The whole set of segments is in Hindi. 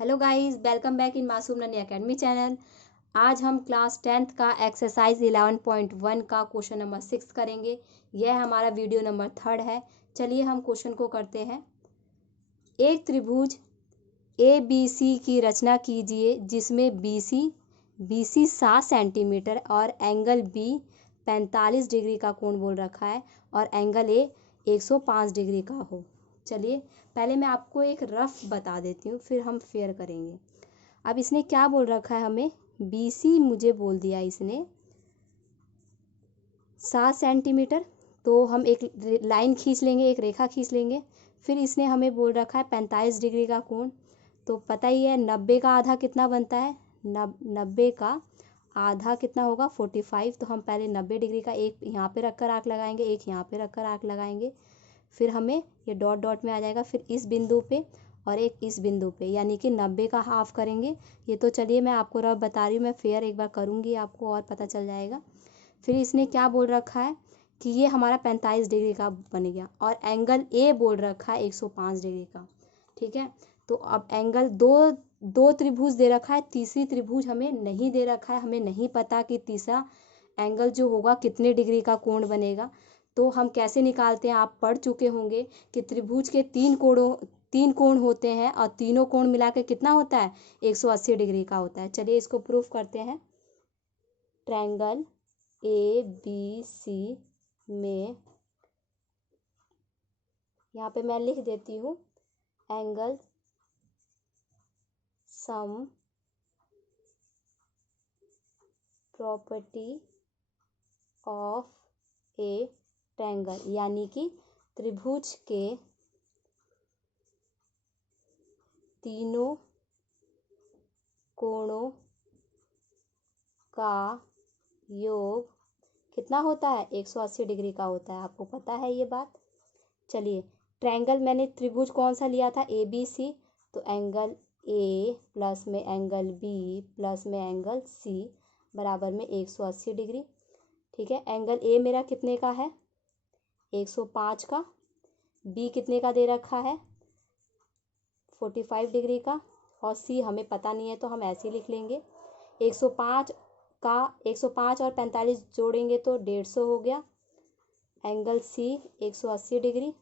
Hello guys, welcome back in मासूम नन्ही एकेडमी चैनल। आज हम क्लास 10th का एक्सरसाइज 11.1 का क्वेश्चन नंबर 6 करेंगे। यह हमारा वीडियो नंबर 3 है। चलिए हम क्वेश्चन को करते हैं। एक त्रिभुज ए बी सी की रचना कीजिए जिसमें BC 7 सेंटीमीटर और एंगल B 45 डिग्री का कोण बोल रखा है और एंगल A 105 डिग्री का हो। चलिए पहले मैं आपको एक रफ बता देती हूँ, फिर हम फेयर करेंगे। अब इसने क्या बोल रखा है, हमें BC मुझे बोल दिया इसने 7 सेंटीमीटर, तो हम एक लाइन खींच लेंगे, एक रेखा खींच लेंगे। फिर इसने हमें बोल रखा है 45 डिग्री का कोण, तो पता ही है 90 का आधा कितना बनता है, 90 का आधा कितना होगा 45। तो हम पहले 90 डिग्री का एक यहाँ पे रखकर आर्क लगाएंगे, एक यहाँ पे रखकर आर्क लगाएंगे। फिर हमें ये डॉट डॉट में आ जाएगा, फिर इस बिंदु पे और एक इस बिंदु पे, यानी कि 90 का हाफ करेंगे। ये तो चलिए मैं आपको रफ बता रही हूँ, मैं फेयर एक बार करूँगी आपको और पता चल जाएगा। फिर इसने क्या बोल रखा है कि ये हमारा 45 डिग्री का बन गया और एंगल ए बोल रखा है 105 डिग्री का। ठीक है, तो अब एंगल दो त्रिभुज दे रखा है, तीसरी त्रिभुज हमें नहीं दे रखा है। हमें नहीं पता कि तीसरा एंगल जो होगा कितने डिग्री का कोण बनेगा। तो हम कैसे निकालते हैं, आप पढ़ चुके होंगे कि त्रिभुज के तीन कोण होते हैं और तीनों कोण मिला के कितना होता है 180 डिग्री का होता है। चलिए इसको प्रूफ करते हैं। ट्रायंगल ABC में यहाँ पे मैं लिख देती हूँ angle sum property of A triangle, यानी कि त्रिभुज के तीनों कोणों का योग कितना होता है 180 डिग्री का होता है। आपको पता है ये बात। चलिए ट्रायंगल मैंने त्रिभुज कौन सा लिया था ABC, तो एंगल A प्लस में एंगल B प्लस में एंगल C बराबर में 180 डिग्री। ठीक है, एंगल A मेरा कितने का है 105 का, B कितने का दे रखा है 45 डिग्री का, और C हमें पता नहीं है तो हम ऐसे ही लिख लेंगे। 105 का 105 और 45 जोड़ेंगे तो 150 हो गया। Angle C 180 degree,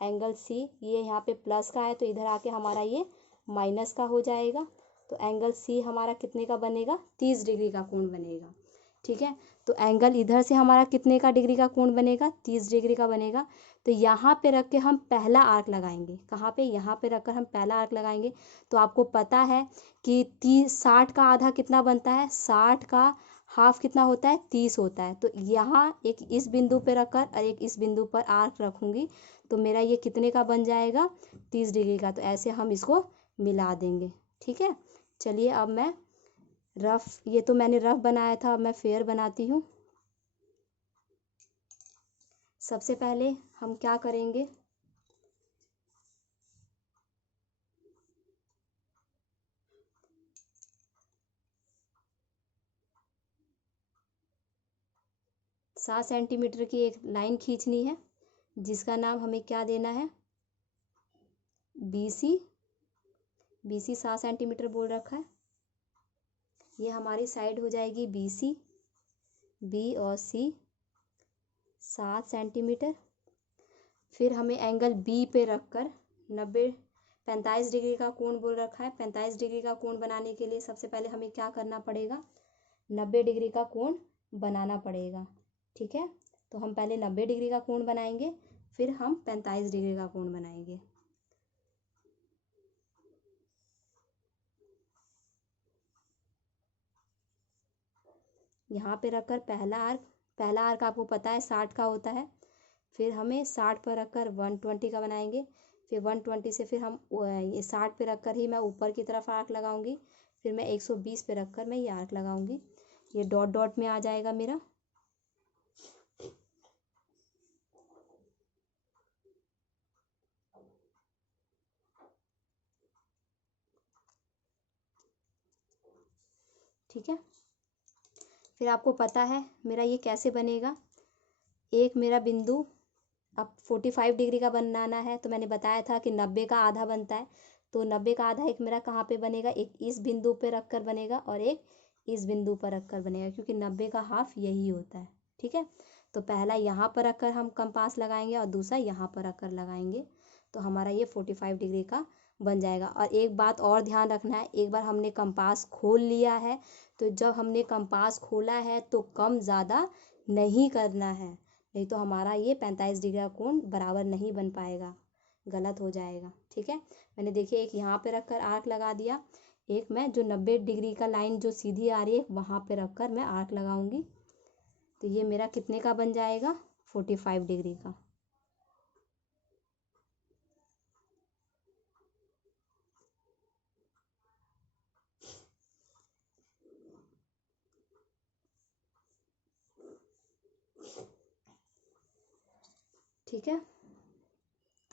angle C ये यहाँ पे प्लस का है तो इधर आके हमारा ये माइनस का हो जाएगा। तो एंगल C हमारा कितने का बनेगा 30 डिग्री का कोण बनेगा। ठीक है, तो एंगल इधर से हमारा कितने का डिग्री का कोण बनेगा 30 डिग्री का बनेगा। तो यहाँ पे रख के हम पहला आर्क लगाएंगे। कहाँ पे, यहाँ पे रखकर हम पहला आर्क लगाएंगे। तो आपको पता है कि 60 का आधा कितना बनता है, 60 का हाफ कितना होता है 30 होता है। तो यहाँ एक इस बिंदु पे रखकर और एक इस बिंदु पर आर्क रखूँगी तो मेरा ये कितने का बन जाएगा 30 डिग्री का। तो ऐसे हम इसको मिला देंगे। ठीक है, चलिए अब मैं ये तो मैंने रफ बनाया था, अब मैं फेयर बनाती हूँ। सबसे पहले हम क्या करेंगे, सात सेंटीमीटर की एक लाइन खींचनी है जिसका नाम हमें क्या देना है BC 7 सेंटीमीटर बोल रखा है। ये हमारी साइड हो जाएगी BC, B और C 7 सेंटीमीटर। फिर हमें एंगल B पे रखकर 45 डिग्री का कोण बोल रखा है। 45 डिग्री का कोण बनाने के लिए सबसे पहले हमें क्या करना पड़ेगा 90 डिग्री का कोण बनाना पड़ेगा। ठीक है, तो हम पहले 90 डिग्री का कोण बनाएंगे, फिर हम 45 डिग्री का कोण बनाएंगे। यहाँ पे रखकर पहला आर्क आपको पता है 60 का होता है। फिर हमें 60 पर रखकर 120 का बनाएंगे। फिर 120 से फिर हम ये 60 पे रखकर ही मैं ऊपर की तरफ आर्क लगाऊंगी। फिर मैं 120 पे रखकर मैं ये आर्क लगाऊंगी। ये डॉट डॉट में आ जाएगा मेरा। ठीक है, फिर आपको पता है मेरा ये कैसे बनेगा। एक मेरा बिंदु अब 45 डिग्री का बनाना है, तो मैंने बताया था कि 90 का आधा बनता है। तो 90 का आधा एक मेरा कहाँ पे बनेगा, एक इस बिंदु पे रख कर बनेगा और एक इस बिंदु पर रख कर बनेगा, क्योंकि 90 का हाफ यही होता है। ठीक है, तो पहला यहाँ पर रखकर हम कंपास लगाएंगे और दूसरा यहाँ पर रखकर लगाएंगे, तो हमारा ये 45 डिग्री का बन जाएगा। और एक बात और ध्यान रखना है, एक बार हमने कंपास खोल लिया है, तो जब हमने कंपास खोला है तो कम ज़्यादा नहीं करना है, नहीं तो हमारा ये 45 डिग्री का कोण बराबर नहीं बन पाएगा, गलत हो जाएगा। ठीक है, मैंने देखिए एक यहाँ पे रखकर आर्क लगा दिया, एक मैं जो 90 डिग्री का लाइन जो सीधी आ रही है वहाँ पे रखकर मैं आर्क लगाऊंगी, तो ये मेरा कितने का बन जाएगा, 45 डिग्री का। ठीक है,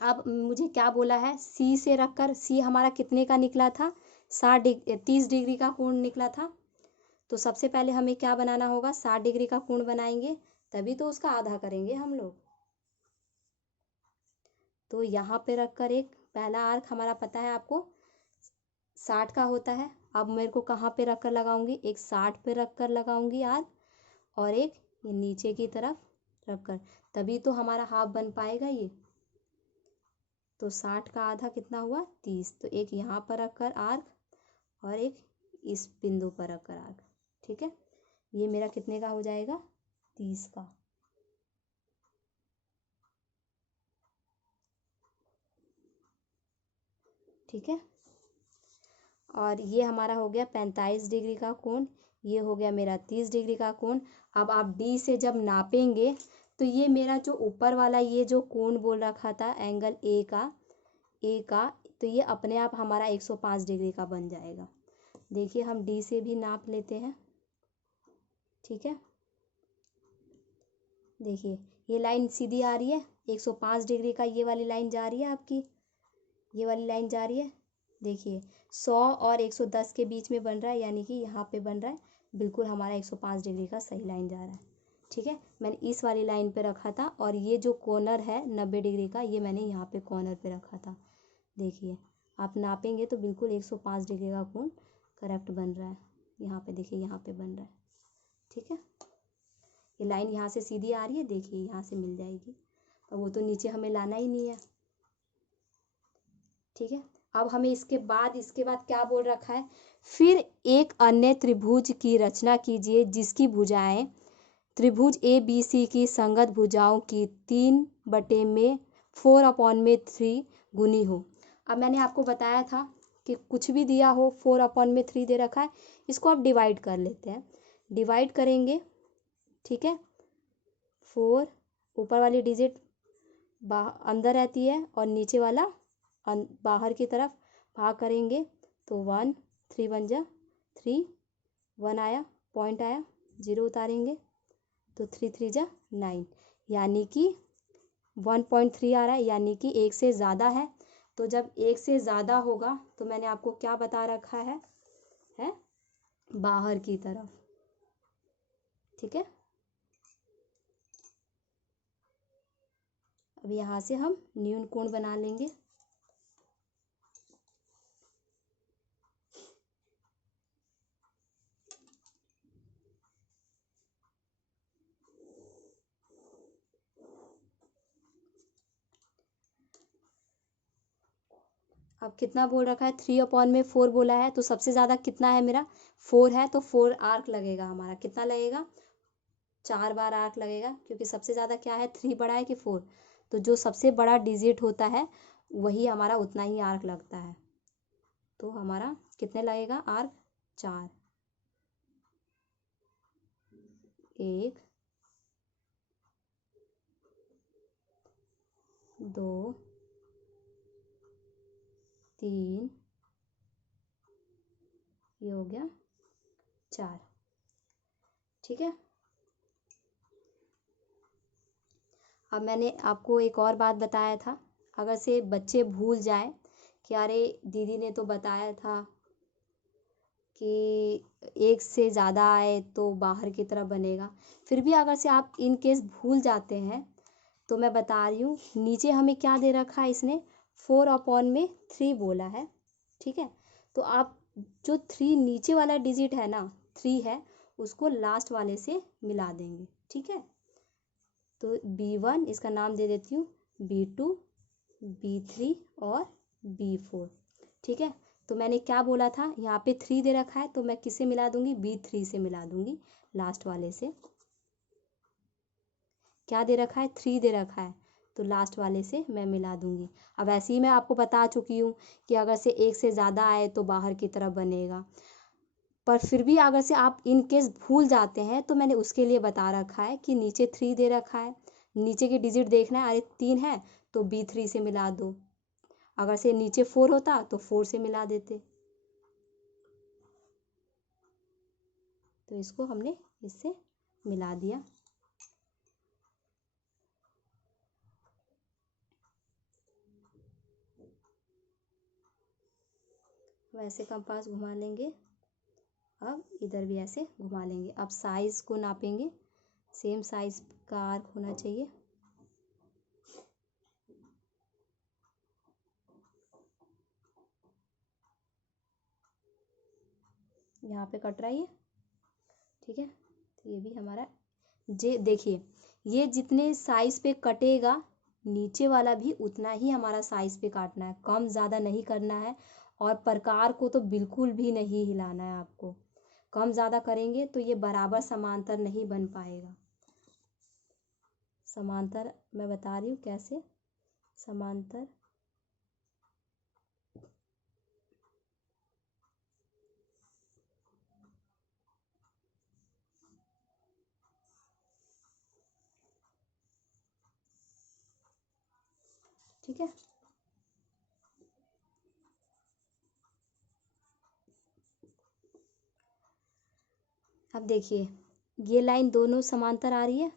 अब मुझे क्या बोला है, सी से रखकर, सी हमारा कितने का निकला था, 30 डिग्री का कोण निकला था। तो सबसे पहले हमें क्या बनाना होगा, 60 डिग्री का कोण बनाएंगे, तभी तो उसका आधा करेंगे हम लोग। तो यहाँ पे रखकर एक पहला आर्क हमारा पता है आपको 60 का होता है। अब मेरे को कहाँ पे रखकर लगाऊंगी, एक 60 पे रखकर लगाऊंगी आर्क, और एक ये नीचे की तरफ रखकर, तभी तो हमारा हाफ बन पाएगा ये। तो 60 का आधा कितना हुआ, 30। तो एक यहाँ पर रखकर आर्क और एक इस बिंदु पर रखकर आर्क। ठीक है, ये मेरा कितने का हो जाएगा, 30 का। ठीक है, और ये हमारा हो गया 45 डिग्री का कोण, ये हो गया मेरा 30 डिग्री का कोण। अब आप डी से जब नापेंगे तो ये मेरा जो ऊपर वाला ये जो कोण बोल रखा था एंगल ए का, तो ये अपने आप हमारा 105 डिग्री का बन जाएगा। देखिए हम डी से भी नाप लेते हैं। ठीक है, देखिए ये लाइन सीधी आ रही है, 105 डिग्री का ये वाली लाइन जा रही है आपकी, ये वाली लाइन जा रही है। देखिए 100 और 110 के बीच में बन रहा है, यानी कि यहाँ पे बन रहा है, बिल्कुल हमारा 105 डिग्री का सही लाइन जा रहा है। ठीक है, मैंने इस वाली लाइन पे रखा था, और ये जो कॉर्नर है 90 डिग्री का, ये मैंने यहाँ पे कॉर्नर पे रखा था। देखिए आप नापेंगे तो बिल्कुल 105 डिग्री का कोण करेक्ट बन रहा है। यहाँ पे देखिए, यहाँ पे बन रहा है। ठीक है, ये लाइन यहाँ से सीधी आ रही है, देखिए यहाँ से मिल जाएगी, और वो तो नीचे हमें लाना ही नहीं है। ठीक है, अब हमें इसके बाद क्या बोल रखा है, फिर एक अन्य त्रिभुज की रचना कीजिए जिसकी भुजाएं त्रिभुज ABC की संगत भुजाओं की 3/4/3 गुनी हो। अब मैंने आपको बताया था कि कुछ भी दिया हो 4/3 दे रखा है, इसको आप डिवाइड कर लेते हैं, डिवाइड करेंगे। ठीक है, 4 ऊपर वाली डिजिट अंदर रहती है और नीचे वाला बाहर की तरफ, भाग करेंगे तो 1 3 1 जा 3, 1 आया, पॉइंट आया, 0 उतारेंगे तो 3 3 जा 9, यानी कि 1.3 आ रहा है, यानी कि एक से ज़्यादा है। तो जब एक से ज़्यादा होगा तो मैंने आपको क्या बता रखा है बाहर की तरफ। ठीक है, अब यहाँ से हम न्यून कोण बना लेंगे। अब कितना बोल रखा है, 3/4 बोला है, तो सबसे ज़्यादा कितना है मेरा, 4 है, तो 4 आर्क लगेगा हमारा। कितना लगेगा, 4 बार आर्क लगेगा, क्योंकि सबसे ज़्यादा क्या है, 3 बड़ा है कि 4, तो जो सबसे बड़ा डिजिट होता है वही हमारा उतना ही आर्क लगता है। तो हमारा कितने लगेगा आर्क, 4, 1 2 3, ये हो गया 4। ठीक है, अब मैंने आपको एक और बात बताया था, अगर से बच्चे भूल जाए कि अरे दीदी ने तो बताया था कि एक से ज़्यादा आए तो बाहर की तरफ बनेगा, फिर भी अगर से आप इन केस भूल जाते हैं तो मैं बता रही हूँ, नीचे हमें क्या दे रखा है, इसने 4/3 बोला है, ठीक है। तो आप जो 3 नीचे वाला डिजिट है ना, 3 है, उसको लास्ट वाले से मिला देंगे। ठीक है। तो B1 इसका नाम दे देती हूँ, B2, B3 और B4। ठीक है। तो मैंने क्या बोला था, यहाँ पे 3 दे रखा है तो मैं किससे मिला दूंगी, B3 से मिला दूंगी, लास्ट वाले से। क्या दे रखा है, 3 दे रखा है, तो लास्ट वाले से मैं मिला दूंगी। अब ऐसे ही मैं आपको बता चुकी हूँ कि अगर से एक से ज़्यादा आए तो बाहर की तरफ बनेगा, पर फिर भी अगर से आप इन केस भूल जाते हैं तो मैंने उसके लिए बता रखा है कि नीचे 3 दे रखा है, नीचे की डिजिट देखना है, अरे 3 है तो B3 से मिला दो। अगर से नीचे 4 होता तो 4 से मिला देते। तो इसको हमने इससे मिला दिया। वैसे कंपास घुमा लेंगे, अब इधर भी ऐसे घुमा लेंगे। अब साइज को नापेंगे, सेम साइज का आर्क होना चाहिए। यहाँ पे कट रहा है ये, ठीक है। तो ये भी हमारा जे देखिए, ये जितने साइज पे कटेगा नीचे वाला भी उतना ही हमारा साइज पे काटना है, कम ज़्यादा नहीं करना है। और प्रकार को तो बिल्कुल भी नहीं हिलाना है आपको, कम ज़्यादा करेंगे तो ये बराबर समांतर नहीं बन पाएगा। समांतर मैं बता रही हूँ कैसे, समांतर ठीक है। अब देखिए, ये लाइन दोनों समांतर आ रही है।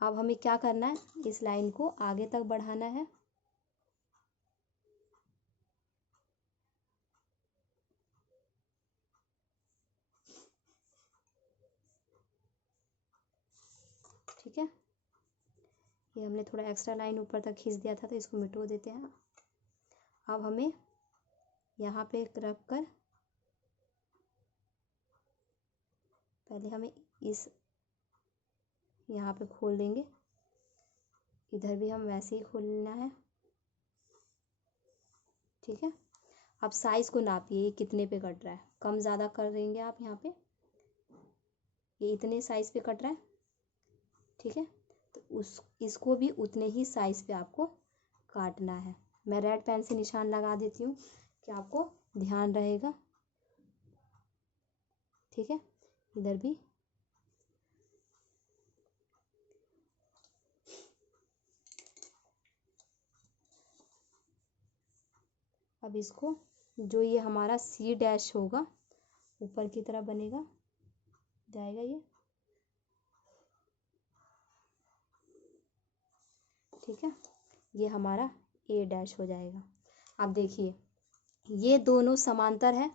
अब हमें क्या करना है, इस लाइन को आगे तक बढ़ाना है। ठीक है। ये हमने थोड़ा एक्स्ट्रा लाइन ऊपर तक खींच दिया था तो इसको मिटो देते हैं। अब हमें यहाँ पे रख कर पहले हमें इस यहाँ पे खोल देंगे, इधर भी हम वैसे ही खोलना है। ठीक है। अब साइज को नापिए, ये कितने पे कट रहा है, कम ज़्यादा कर देंगे आप यहाँ पे, ये इतने साइज पे कट रहा है। ठीक है। तो इसको भी उतने ही साइज पे आपको काटना है। मैं रेड पेन से निशान लगा देती हूँ कि आपको ध्यान रहेगा। ठीक है। इधर भी अब इसको, जो ये हमारा C डैश होगा ऊपर की तरफ बनेगा, जाएगा ये। ठीक है। ये हमारा A डैश हो जाएगा। अब देखिए, ये दोनों समांतर है,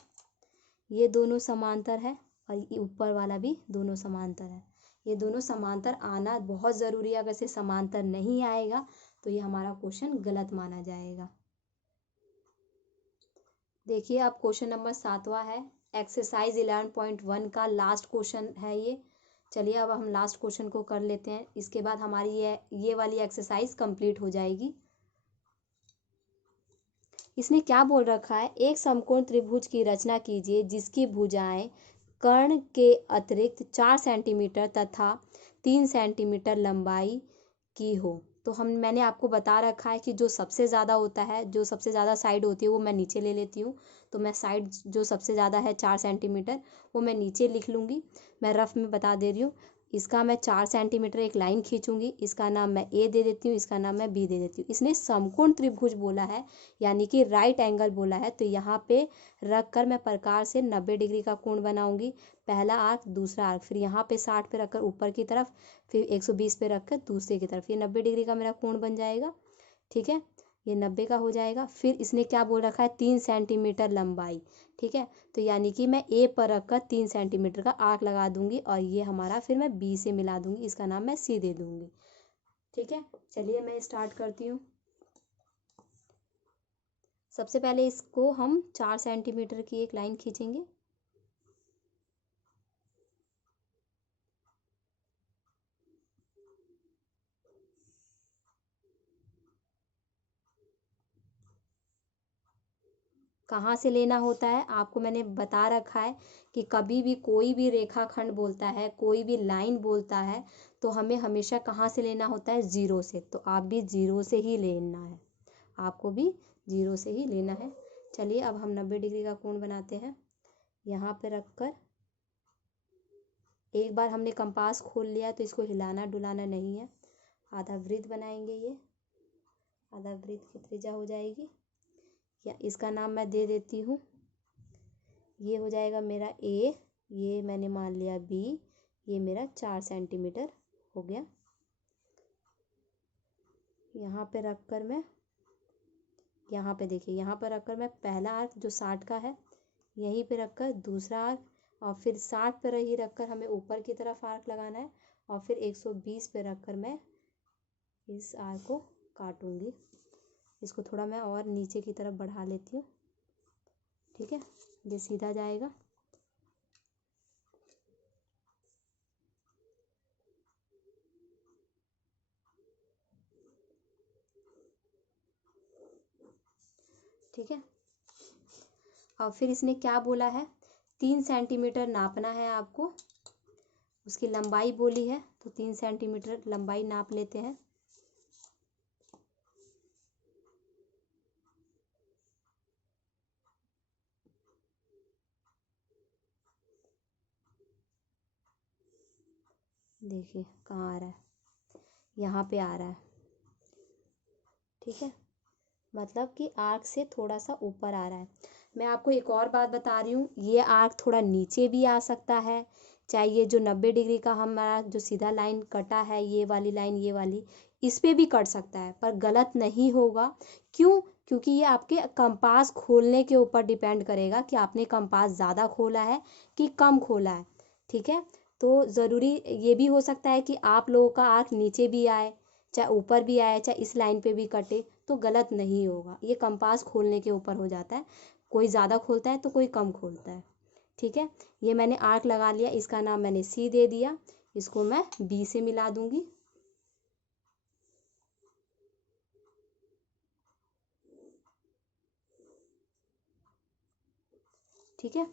ये दोनों समांतर है, और ये ऊपर वाला भी दोनों समांतर है। ये दोनों समांतर आना बहुत ज़रूरी है, अगर से समांतर नहीं आएगा तो ये हमारा क्वेश्चन गलत माना जाएगा। देखिए, अब क्वेश्चन नंबर 7वां है, एक्सरसाइज 11.1 का लास्ट क्वेश्चन है ये। चलिए अब हम लास्ट क्वेश्चन को कर लेते हैं, इसके बाद हमारी ये वाली एक्सरसाइज कंप्लीट हो जाएगी। इसने क्या बोल रखा है, एक समकोण त्रिभुज की रचना कीजिए जिसकी भुजाएं कर्ण के अतिरिक्त 4 सेंटीमीटर तथा 3 सेंटीमीटर लंबाई की हो। तो मैंने आपको बता रखा है कि जो सबसे ज़्यादा होता है, जो सबसे ज़्यादा साइड होती है वो मैं नीचे ले लेती हूँ। तो मैं साइड जो सबसे ज़्यादा है 4 सेंटीमीटर, वो मैं नीचे लिख लूँगी। मैं रफ में बता दे रही हूँ, इसका मैं 4 सेंटीमीटर एक लाइन खींचूंगी, इसका नाम मैं A दे देती हूँ, इसका नाम मैं B दे देती हूँ। इसने समकोण त्रिभुज बोला है, यानी कि राइट एंगल बोला है, तो यहाँ पे रख कर मैं प्रकार से 90 डिग्री का कोण बनाऊंगी। पहला आर्क, दूसरा आर्क, फिर यहाँ पे 60 पे रखकर ऊपर की तरफ, फिर 120 पे रखकर दूसरे की तरफ, ये 90 डिग्री का मेरा कोण बन जाएगा। ठीक है। ये 90 का हो जाएगा। फिर इसने क्या बोल रखा है, 3 सेंटीमीटर लंबाई। ठीक है। तो यानी कि मैं A पर रखकर 3 सेंटीमीटर का आर्क लगा दूंगी, और ये हमारा फिर मैं B से मिला दूंगी, इसका नाम मैं C दे दूंगी। ठीक है। चलिए मैं स्टार्ट करती हूँ। सबसे पहले इसको हम 4 सेंटीमीटर की एक लाइन खींचेंगे। कहाँ से लेना होता है आपको मैंने बता रखा है कि कभी भी कोई भी रेखाखंड बोलता है, कोई भी लाइन बोलता है, तो हमें हमेशा कहाँ से लेना होता है, जीरो से। तो आप भी जीरो से ही लेना है, आपको भी जीरो से ही लेना है। चलिए अब हम 90 डिग्री का कोण बनाते हैं। यहाँ पे रखकर एक बार हमने कंपास खोल लिया तो इसको हिलाना डुलाना नहीं है। आधा वृत्त बनाएंगे, ये आधा वृत्त की त्रिज्या हो जाएगी, या इसका नाम मैं दे देती हूँ। ये हो जाएगा मेरा ए, ये मैंने मान लिया बी, ये मेरा 4 सेंटीमीटर हो गया। यहाँ पे रखकर मैं, यहाँ पे देखिए, यहाँ पर रखकर मैं पहला आर्क जो 60 का है यहीं पे रखकर दूसरा आर्क, और फिर 60 पर ही रखकर हमें ऊपर की तरफ आर्क लगाना है, और फिर 120 पे रखकर मैं इस आर्क को काटूंगी। इसको थोड़ा मैं और नीचे की तरफ बढ़ा लेती हूँ, ठीक है, ये सीधा जाएगा। ठीक है, और फिर इसने क्या बोला है, 3 सेंटीमीटर नापना है आपको। उसकी लंबाई बोली है तो 3 सेंटीमीटर लंबाई नाप लेते हैं। देखिए कहाँ आ रहा है, यहाँ पे आ रहा है, ठीक है, मतलब कि आर्क से थोड़ा सा ऊपर आ रहा है। मैं आपको एक और बात बता रही हूँ, ये आर्क थोड़ा नीचे भी आ सकता है, चाहे ये जो 90 डिग्री का हमारा जो सीधा लाइन कटा है, ये वाली लाइन, ये वाली, इस पे भी कट सकता है, पर गलत नहीं होगा। क्यों? क्योंकि ये आपके कंपास खोलने के ऊपर डिपेंड करेगा कि आपने कंपास ज़्यादा खोला है कि कम खोला है, ठीक है। तो ज़रूरी ये भी हो सकता है कि आप लोगों का आर्क नीचे भी आए, चाहे ऊपर भी आए, चाहे इस लाइन पे भी कटे, तो गलत नहीं होगा। ये कंपास खोलने के ऊपर हो जाता है, कोई ज़्यादा खोलता है तो कोई कम खोलता है, ठीक है। ये मैंने आर्क लगा लिया, इसका नाम मैंने सी दे दिया, इसको मैं बी से मिला दूंगी। ठीक है,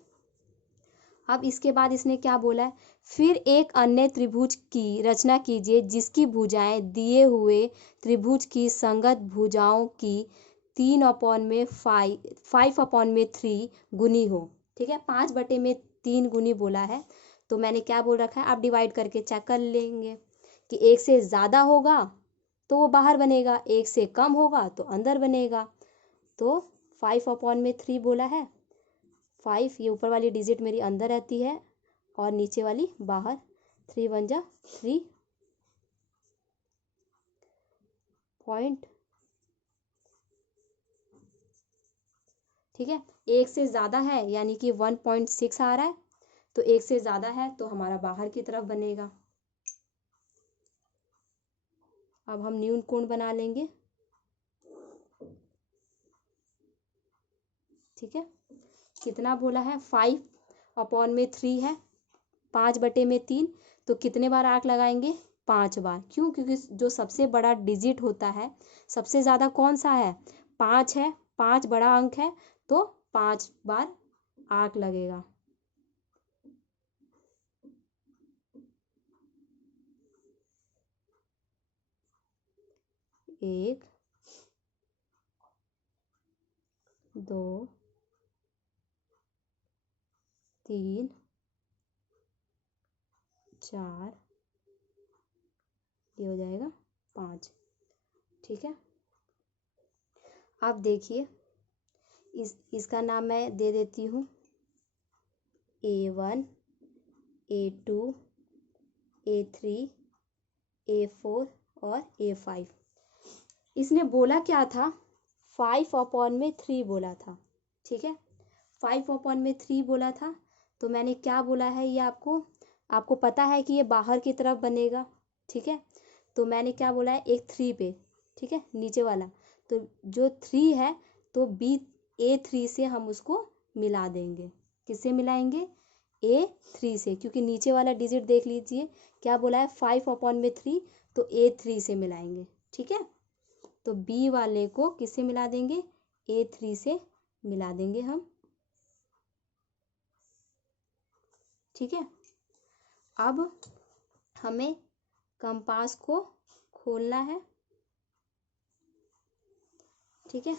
अब इसके बाद इसने क्या बोला है, फिर एक अन्य त्रिभुज की रचना कीजिए जिसकी भुजाएं दिए हुए त्रिभुज की संगत भुजाओं की 5/3 गुनी हो। ठीक है, 5/3 गुनी बोला है, तो मैंने क्या बोल रखा है, आप डिवाइड करके चेक कर लेंगे कि एक से ज़्यादा होगा तो वो बाहर बनेगा, एक से कम होगा तो अंदर बनेगा। तो 5/3 बोला है, 5 ये ऊपर वाली डिजिट मेरी अंदर रहती है और नीचे वाली बाहर, 3 1 जा 3 पॉइंट, ठीक है। एक से ज़्यादा है यानी कि 1.6 आ रहा है, तो एक से ज़्यादा है तो हमारा बाहर की तरफ बनेगा। अब हम न्यून कोण बना लेंगे, ठीक है। कितना बोला है, 5/3 है, 5/3, तो कितने बार आर्क लगाएंगे, 5 बार। क्यों? क्योंकि जो सबसे बड़ा डिजिट होता है, सबसे ज़्यादा कौन सा है, 5 है, 5 बड़ा अंक है, तो 5 बार आर्क लगेगा। एक, दो, 3, 4, ये हो जाएगा 5, ठीक है। अब देखिए इसका नाम मैं दे देती हूँ A1, A2, A3, A4 और A5। इसने बोला क्या था, 5/3 बोला था, ठीक है, 5/3 बोला था। तो मैंने क्या बोला है, ये आपको पता है कि ये बाहर की तरफ बनेगा, ठीक है। तो मैंने क्या बोला है, एक 3 पे, ठीक है, नीचे वाला, तो जो 3 है तो A3 से हम उसको मिला देंगे। किससे मिलाएंगे? A3 से, क्योंकि नीचे वाला डिजिट देख लीजिए क्या बोला है, 5/3, तो A3 से मिलाएंगे। ठीक है, तो B वाले को किससे मिला देंगे? A3 से मिला देंगे हम। ठीक है, अब हमें कंपास को खोलना है। ठीक है,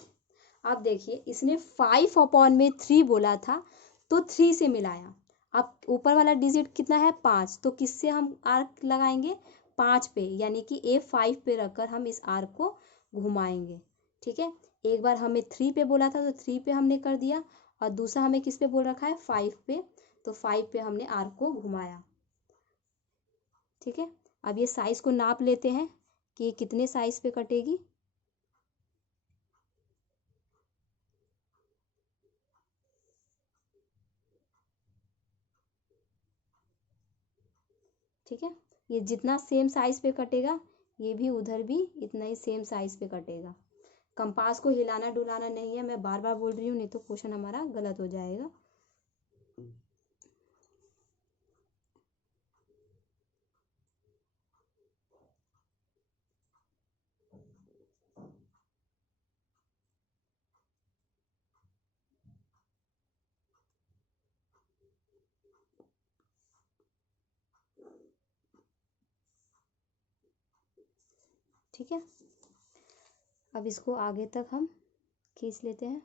अब देखिए इसने 5/3 बोला था तो 3 से मिलाया। अब ऊपर वाला डिजिट कितना है? 5, तो किससे हम आर्क लगाएंगे? 5 पे, यानी कि A5 पे रखकर हम इस आर्क को घुमाएंगे। ठीक है, एक बार हमें 3 पे बोला था तो 3 पे हमने कर दिया, और दूसरा हमें किस पे बोल रखा है? 5 पे, तो 5 पे हमने आर्क को घुमाया। ठीक है, अब ये साइज को नाप लेते हैं कि कितने साइज पे कटेगी। ठीक है, ये जितना सेम साइज पे कटेगा ये भी उधर भी इतना ही सेम साइज पे कटेगा। कंपास को हिलाना डुलाना नहीं है, मैं बार बार बोल रही हूँ, नहीं तो क्वेश्चन हमारा गलत हो जाएगा। ठीक है, अब इसको आगे तक हम खींच लेते हैं।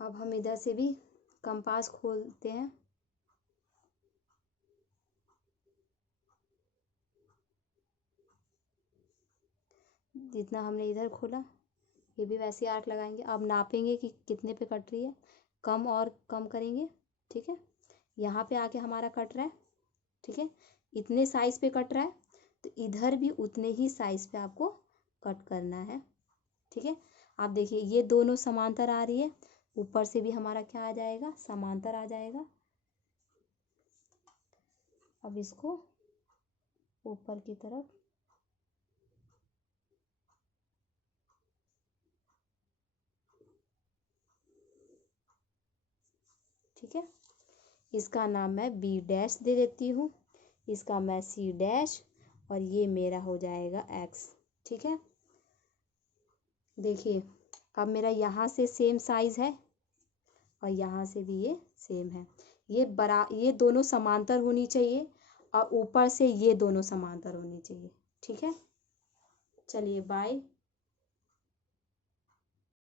अब हम इधर से भी कंपास खोलते हैं। जितना हमने इधर खोला ये भी वैसे आर्क लगाएंगे। अब नापेंगे कि कितने पे कट रही है, कम और कम करेंगे। ठीक है, यहाँ पे आके हमारा कट रहा है। ठीक है, इतने साइज पे कट रहा है तो इधर भी उतने ही साइज पे आपको कट करना है। ठीक है, आप देखिए ये दोनों समांतर आ रही है, ऊपर से भी हमारा क्या आ जाएगा? समांतर आ जाएगा। अब इसको ऊपर की तरफ ठीक है, इसका नाम मैं B' दे देती हूँ, इसका मैं C', और ये मेरा हो जाएगा X। ठीक है, देखिए अब मेरा यहाँ से सेम साइज है और यहाँ से भी ये सेम है। ये दोनों समांतर होनी चाहिए और ऊपर से ये दोनों समांतर होनी चाहिए। ठीक है, चलिए बाय।